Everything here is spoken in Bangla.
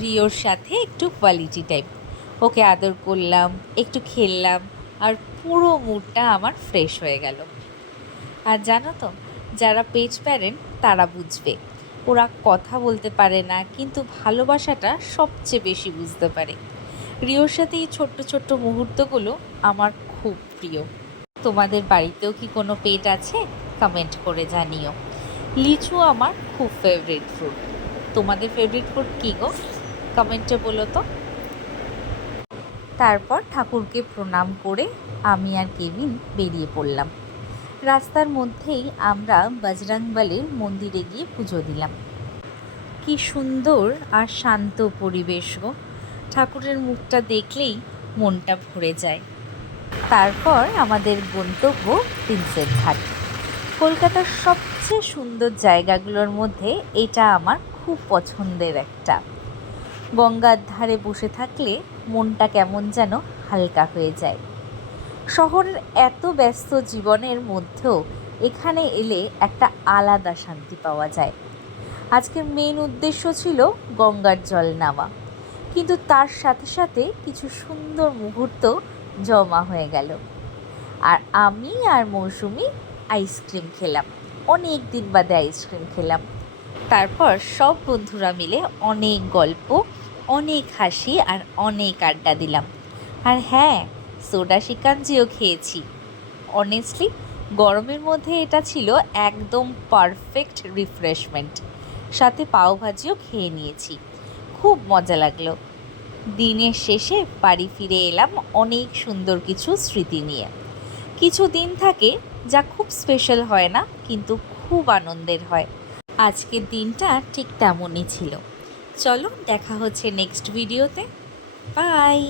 রিওর সাথে একটু কোয়ালিটি টাইম, ওকে আদর করলাম, একটু খেললাম, আর পুরো মুডটা আমার ফ্রেশ হয়ে গেল। আর জানো তো, যারা পেট প্যারেন্ট তারা বুঝবে, ওরা কথা বলতে পারে না কিন্তু ভালোবাসাটা সবচেয়ে বেশি বুঝতে পারে। রিওর সাথে এই ছোট্ট ছোট্ট মুহূর্তগুলো আমার খুব প্রিয়। তোমাদের বাড়িতেও কি কোনো পেট আছে? কমেন্ট করে জানিও। লিচু আমার খুব ফেভারিট ফ্রুট। তোমাদের ফেভারিট ফ্রুট কী গো? কমেন্টে বলো তো। তারপর ঠাকুরকে প্রণাম করে আমি আর কেভিন বেরিয়ে পড়লাম। রাস্তার মধ্যেই আমরা বজরংবলীর মন্দিরে গিয়ে পুজো দিলাম। কি সুন্দর আর শান্ত পরিবেশ গো! ঠাকুরের মুখটা দেখলেই মনটা ভরে যায়। তারপর আমাদের গন্তব্য প্রিন্সেপ ঘাট। কলকাতার সবচেয়ে সুন্দর জায়গাগুলোর মধ্যে এটা আমার খুব পছন্দের একটা। গঙ্গার ধারে বসে থাকলে মনটা কেমন যেন হালকা হয়ে যায়। শহরের এত ব্যস্ত জীবনের মধ্যেও এখানে এলে একটা আলাদা শান্তি পাওয়া যায়। আজকের মেন উদ্দেশ্য ছিল গঙ্গার জল নেওয়া, কিন্তু তার সাথে সাথে কিছু সুন্দর মুহূর্ত জমা হয়ে গেল। আর আমি আর মৌসুমি আইসক্রিম খেলাম, অনেক দিন বাদে আইসক্রিম খেলাম। তারপর সব বন্ধুরা মিলে অনেক গল্প, অনেক হাসি আর অনেক আড্ডা দিলাম। আর হ্যাঁ, সোডা শিকাঞ্জিও খেয়েছি। অনেস্টলি গরমের মধ্যে এটা ছিল একদম পারফেক্ট রিফ্রেশমেন্ট। সাথে পাওভাজিও খেয়ে নিয়েছি, খুব মজা লাগলো। দিনের শেষে বাড়ি ফিরে এলাম অনেক সুন্দর কিছু স্মৃতি নিয়ে। কিছু দিন থাকে যা খুব স্পেশাল হয় না, কিন্তু খুব আনন্দের হয়। আজকের দিনটা ঠিক তেমনই ছিল। চলো, দেখা হচ্ছে নেক্সট ভিডিওতে। বাই।